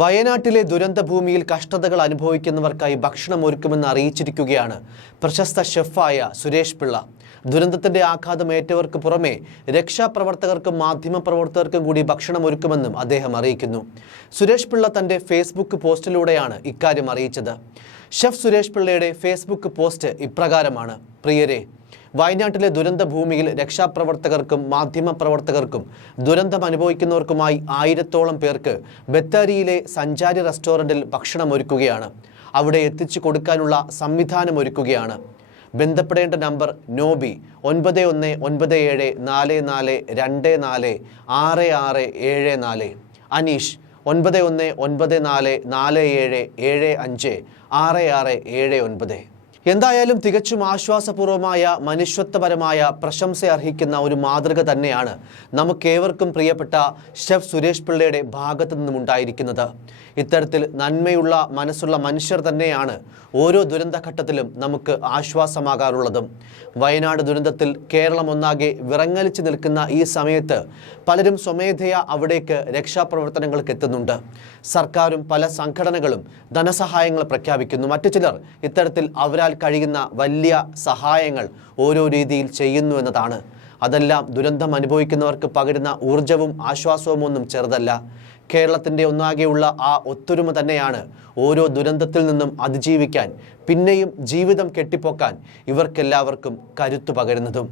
വയനാട്ടിലെ ദുരന്തഭൂമിയിൽ കഷ്ടതകൾ അനുഭവിക്കുന്നവർക്കായി ഭക്ഷണം ഒരുക്കുമെന്ന് അറിയിച്ചിരിക്കുകയാണ് പ്രശസ്ത ഷെഫായ സുരേഷ് പിള്ള. ദുരന്തത്തിന്റെ ആഘാതം ഏറ്റവർക്ക് പുറമെ രക്ഷാപ്രവർത്തകർക്കും മാധ്യമപ്രവർത്തകർക്കും കൂടി ഭക്ഷണം ഒരുക്കുമെന്നും അദ്ദേഹം അറിയിക്കുന്നു. സുരേഷ് പിള്ള തന്റെ ഫേസ്ബുക്ക് പോസ്റ്റിലൂടെയാണ് ഇക്കാര്യം അറിയിച്ചത്. ഷെഫ് സുരേഷ് പിള്ളയുടെ ഫേസ്ബുക്ക് പോസ്റ്റ് ഇപ്രകാരമാണ്. പ്രിയരെ വയനാട്ടിലെ ദുരന്ത ഭൂമിയിൽ രക്ഷാപ്രവർത്തകർക്കും മാധ്യമപ്രവർത്തകർക്കും ദുരന്തം അനുഭവിക്കുന്നവർക്കുമായി ആയിരത്തോളം പേർക്ക് ബത്തേരിയിലെ സഞ്ചാരി റെസ്റ്റോറന്റിൽ ഭക്ഷണം ഒരുക്കുകയാണ് അവിടെ എത്തിച്ചു കൊടുക്കാനുള്ള സംവിധാനം ഒരുക്കുകയാണ് ബന്ധപ്പെടേണ്ട നമ്പർ നോബി ഒൻപത് ഒന്ന് ഒൻപത് ഏഴ് നാല് നാല് രണ്ട് നാല് ആറ് ആറ് ഏഴ് നാല്. അനീഷ് ഒൻപത് ഒന്ന് ഒൻപത് നാല് നാല് ഏഴ് ഏഴ് അഞ്ച് ആറ് ആറ് ഏഴ് ഒൻപത്. എന്തായാലും തികച്ചും ആശ്വാസപൂർവമായ മനുഷ്യത്വപരമായ പ്രശംസ അർഹിക്കുന്ന ഒരു മാതൃക തന്നെയാണ് നമുക്കേവർക്കും പ്രിയപ്പെട്ട ഷെഫ് സുരേഷ് പിള്ളയുടെ ഭാഗത്തു നിന്നുമുണ്ടായിരിക്കുന്നത് ഇത്തരത്തിൽ നന്മയുള്ള മനസ്സുള്ള മനുഷ്യർ തന്നെയാണ് ഓരോ ദുരന്തഘട്ടത്തിലും നമുക്ക് ആശ്വാസമാകാറുള്ളതും. വയനാട് ദുരന്തത്തിൽ കേരളം ഒന്നാകെ വിറങ്ങലിച്ച് നിൽക്കുന്ന ഈ സമയത്ത് പലരും സ്വമേധയാ അവിടേക്ക് രക്ഷാപ്രവർത്തനങ്ങൾക്ക് എത്തുന്നുണ്ട്. സർക്കാരും പല സംഘടനകളും ധനസഹായങ്ങൾ പ്രഖ്യാപിക്കുന്നു. മറ്റു ചിലർ ഇത്തരത്തിൽ അവരാൽ കഴിയുന്ന വലിയ സഹായങ്ങൾ ഓരോ രീതിയിൽ ചെയ്യുന്നു എന്നതാണ്. അതെല്ലാം ദുരന്തം അനുഭവിക്കുന്നവർക്ക് പകരുന്ന ഊർജവും ആശ്വാസവും ഒന്നും ചെറുതല്ല. കേരളത്തിന്റെ ഒന്നാകെയുള്ള ആ ഒത്തൊരുമ തന്നെയാണ് ഓരോ ദുരന്തത്തിൽ നിന്നും അതിജീവിക്കാൻ പിന്നെയും ജീവിതം കെട്ടിപ്പൊക്കാൻ ഇവർക്കെല്ലാവർക്കും കരുത്തു പകരുന്നതും.